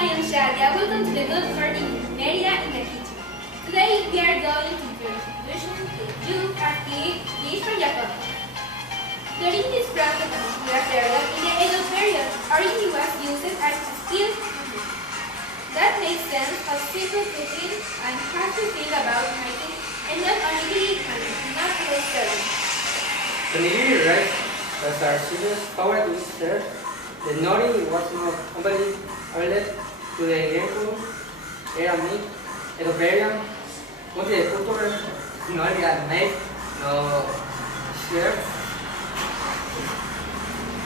I am Shadia. Welcome to the good Morning Merida in the kitchen. Today we are going to introduce the yu-aki dish from Japan. The origin is from the Kamakura period. In the Edo period, origin was used as a skilled cooking. That makes sense of simple cooking and how to think about making and not onigiri and not whole serving. Onigiris rice was our simplest power to serve. The nori was not completely related to the Genku, era meat, Edoperian, multi-cultural, no had made, no share.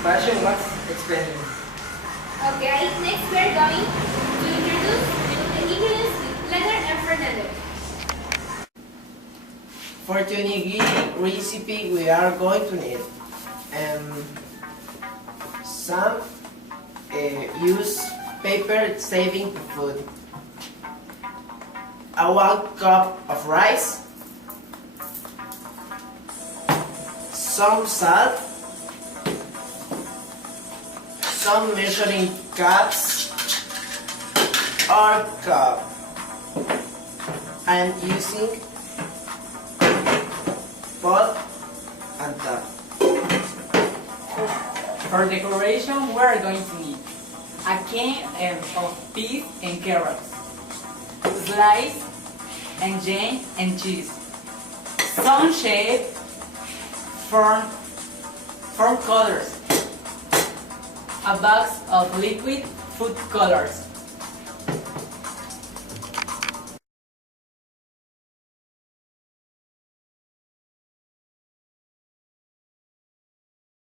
Fashion was expensive. Okay, next we are going to introduce the onigiris with Leonard and Fernando. For the onigiri recipe, we are going to need some use paper saving food, a 1 cup of rice, some salt, some measuring cups or cup. I am using pot and tap. For decoration, we are going to need a can of peas and carrots, slice and jam and cheese, some shape, form colors, a box of liquid food colors.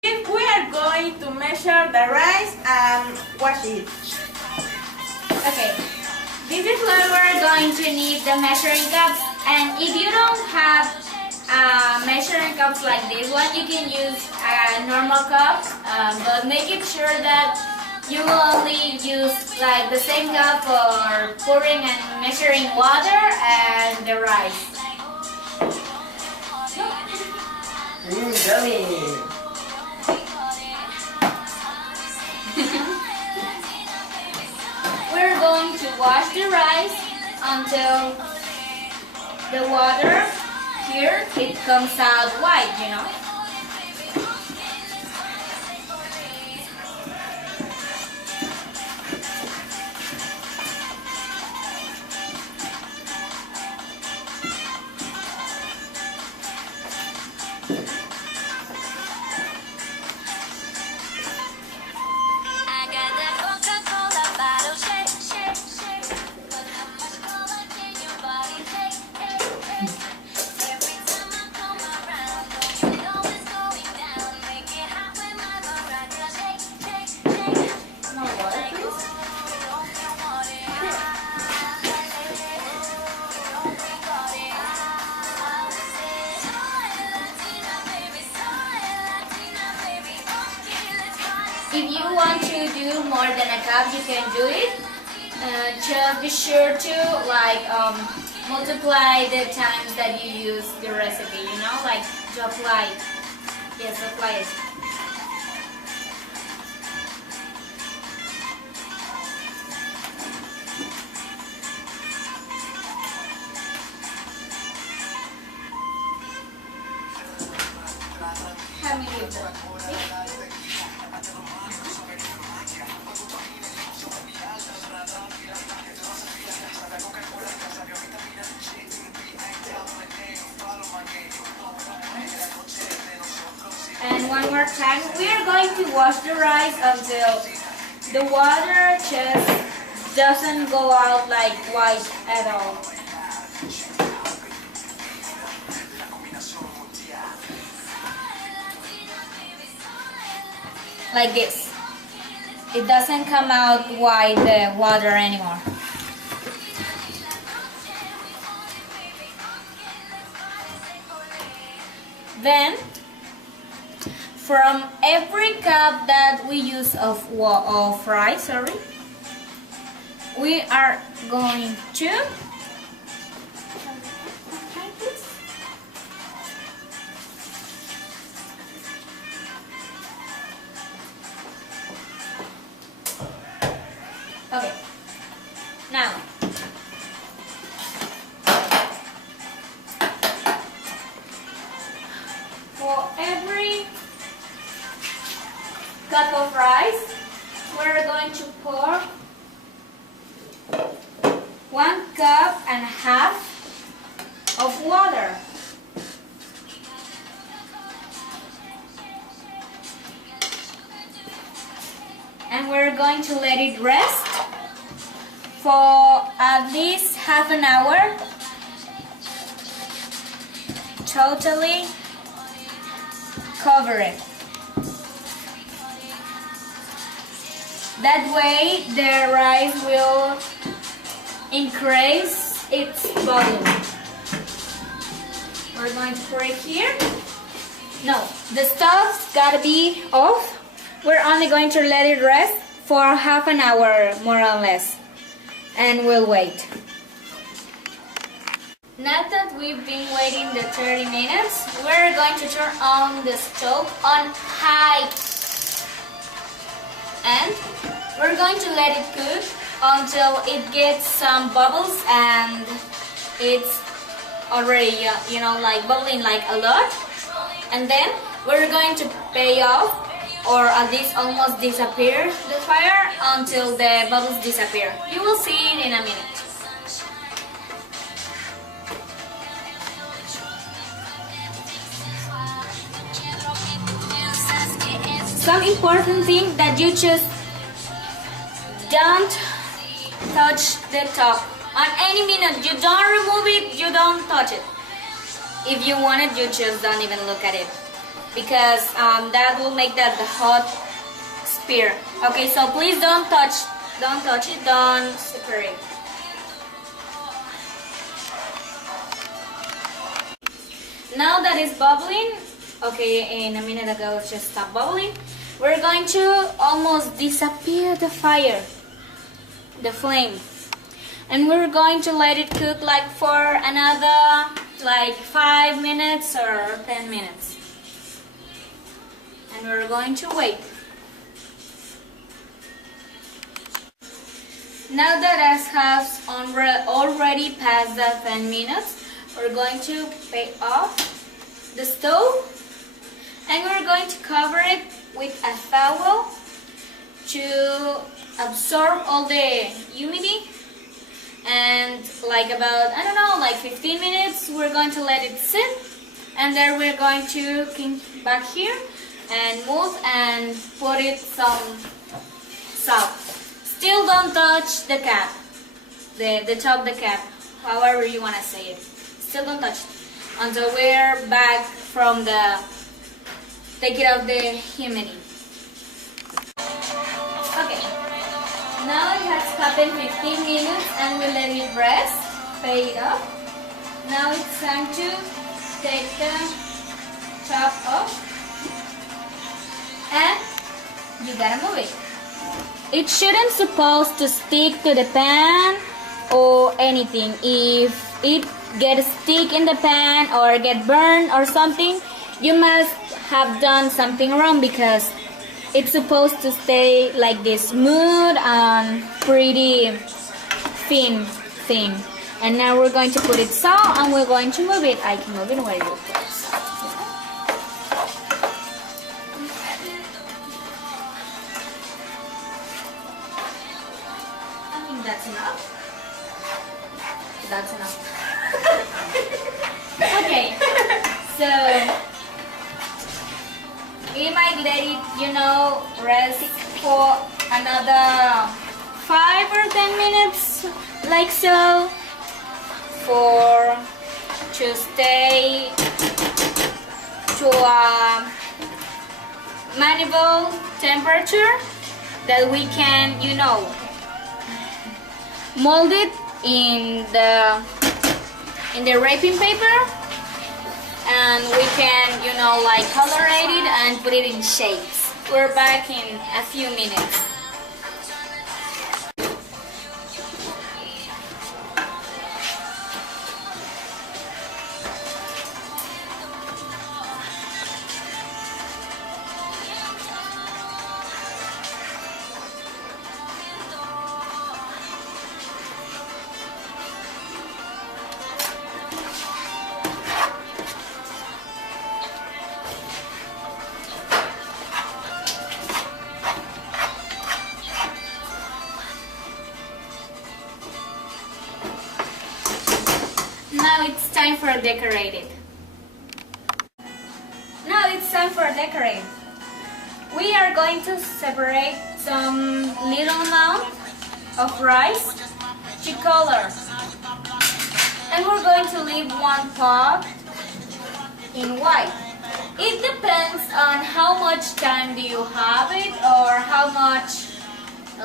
We are going to measure the rice and wash it. Okay, this is where we're going to need the measuring cups, and if you don't have measuring cups like this one, you can use a normal cup, but make it sure that you will only use like the same cup for pouring and measuring water and the rice. Yummy! We're going to wash the rice until the water here, it comes out white, you know. If you want to do more than a cup, you can do it. Just be sure to multiply the times that you use the recipe, you know, like to apply it. Yes, apply it. How many of them? And one more time, we are going to wash the rice until the water just doesn't go out like white at all. Like this. It doesn't come out white, the water anymore. Then, from every cup that we use of rice, we are going to Okay. and a half of water. And we're going to let it rest for at least half an hour. Totally cover it. That way the rice will increase its volume. We're going to pour it here. No, the stove's gotta be off. We're only going to let it rest for half an hour, more or less. And we'll wait. Now that we've been waiting the 30 minutes, we're going to turn on the stove on high. And we're going to let it cook until it gets some bubbles and it's already, like bubbling like a lot. And then we're going to pay off, or at least almost disappear the fire until the bubbles disappear. You will see it in a minute. Some important thing that you just don't touch the top. On any minute, you don't remove it, you don't touch it. If you want it, you just don't even look at it, because that will make that the hot spear. Okay, so please don't touch it, don't separate. Now that it's bubbling, okay, in a minute ago it just stopped bubbling. We're going to almost disappear the fire, the flame, and we're going to let it cook like for another 5 minutes or 10 minutes, and we're going to wait. Now that it has already passed the 10 minutes, we're going to pay off the stove, and we're going to cover it with a towel to absorb all the humidity. And about 15 minutes we're going to let it sit, and then we're going to come back here and move and put it some salt. Still don't touch the cap, the top of the cap, however you want to say it. Still don't touch it until we're back from the take it out the humidity. Okay, now it has happened 15 minutes and we let it rest, pay it up. Now it's time to take the top off, and you gotta move it. It shouldn't supposed to stick to the pan or anything. If it gets stick in the pan or get burned or something, you must have done something wrong, because it's supposed to stay like this, smooth and pretty thin thing. And now we're going to put it salt, and we're going to move it. I can move it where you put. I think that's enough. That's enough. Okay, so we might let it, rest for another 5 or 10 minutes, like so, to stay to a manageable temperature that we can, mold it in the wrapping paper, and we can, colorate it and put it in shapes. We're back in a few minutes. time for decorating. Now it's time for decorating. We are going to separate some little amount of rice to color. And we're going to leave one pot in white. It depends on how much time do you have it or how much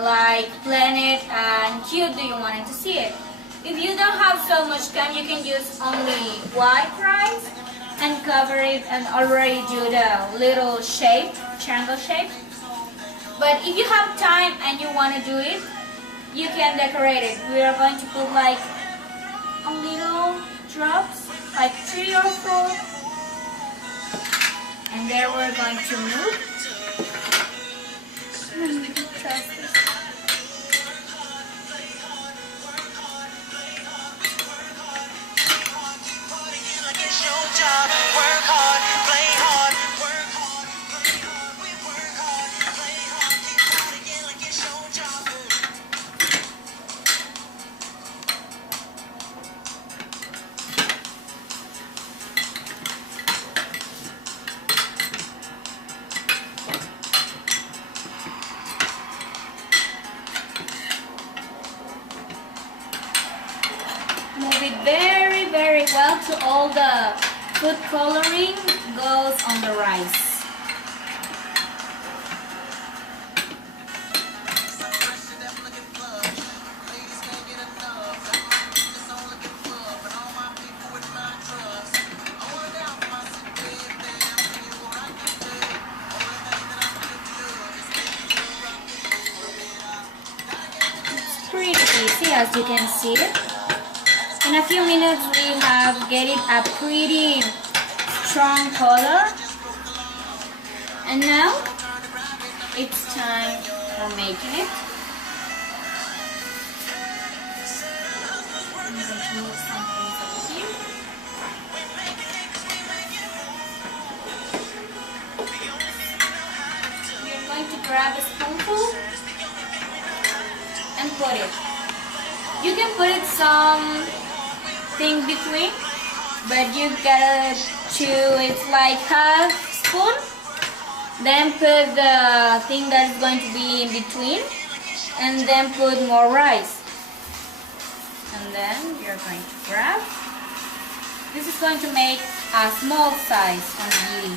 like planet and cute do you want it to see it. If you don't have so much time, you can use only white rice and cover it and already do the little shape, triangle shape. But if you have time and you want to do it, you can decorate it. We are going to put like a little drops, like 3 or 4. And there we're going to move. Trust this. Move it very, very well to all the food coloring goes on the rice. It's pretty easy, as you can see. In a few minutes we have get it a pretty strong color, and now it's time for making it. I'm going to move some things over here. We are going to grab a spoonful and put it. You can put it some thing between, but you gotta chew it like half spoon, then put the thing that's going to be in between, and then put more rice, and then you're going to grab. This is going to make a small size onigiris,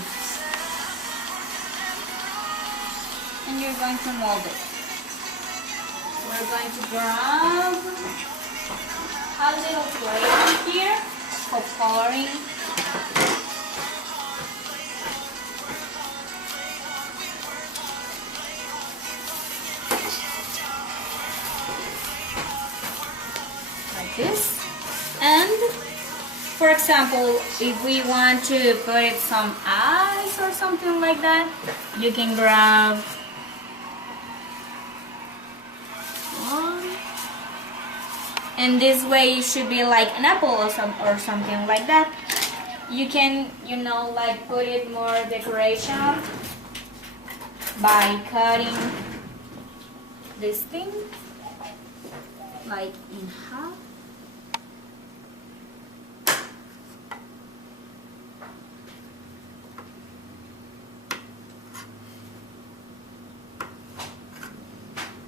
and you're going to mold it. We're going to grab a little plate here for coloring. Like this. And for example, if we want to put it some eyes or something like that, you can grab one. And this way it should be like an apple or something like that. You can, like put it more decoration by cutting this thing like in half.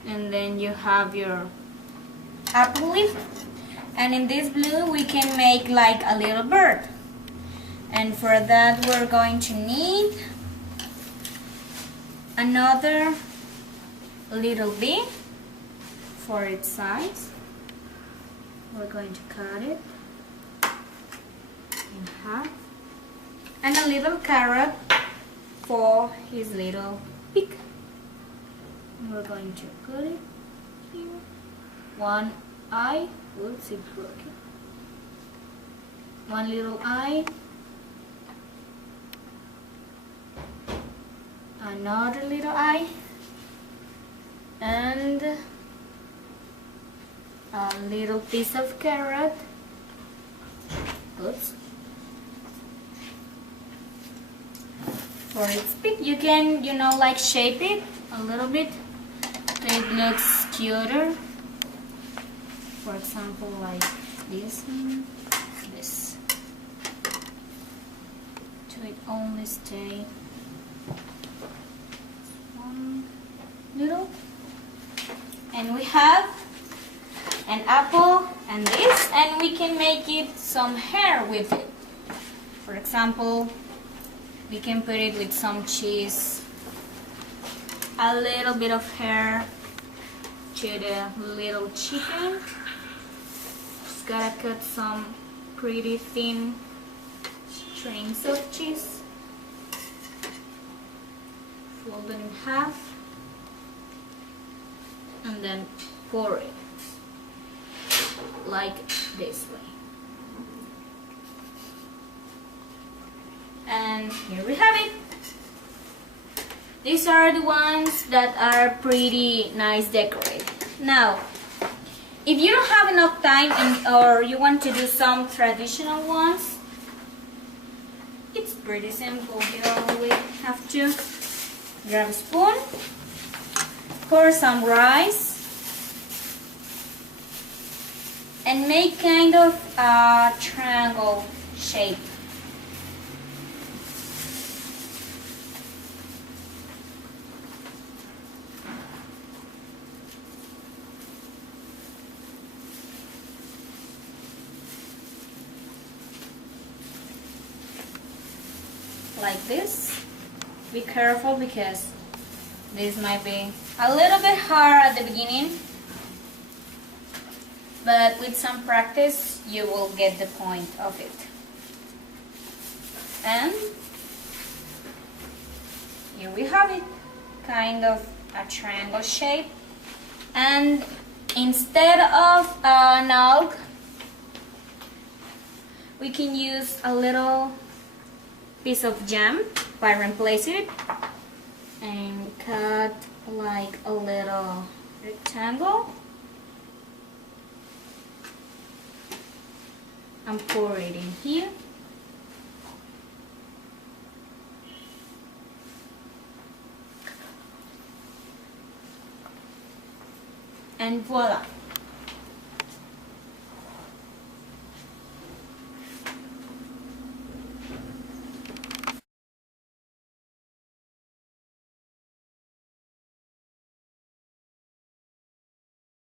And then you have your apple leaf, and in this blue we can make like a little bird, and for that we're going to need another little bit for its size. We're going to cut it in half, and a little carrot for his little beak. And we're going to put it here. One eye, oops, it's broken. One little eye, another little eye, and a little piece of carrot. Oops. For its beak, you can, like shape it a little bit so it looks cuter. For example, like this one, this. only stay one little. And we have an apple and this, and we can make it some hair with it. For example, we can put it with some cheese, a little bit of hair to the little chicken. Just gotta cut some pretty thin strings of cheese, fold it in half, and then pour it like this way. And here we have it. These are the ones that are pretty nice decorated. Now, if you don't have enough time or you want to do some traditional ones, it's pretty simple. You only have to grab a spoon, pour some rice, and make kind of a triangle shape. Like this. Be careful because this might be a little bit hard at the beginning, but with some practice you will get the point of it. And here we have it, kind of a triangle shape. And instead of an alg, we can use a little piece of jam by replacing it and cut like a little rectangle and pour it in here. And voila!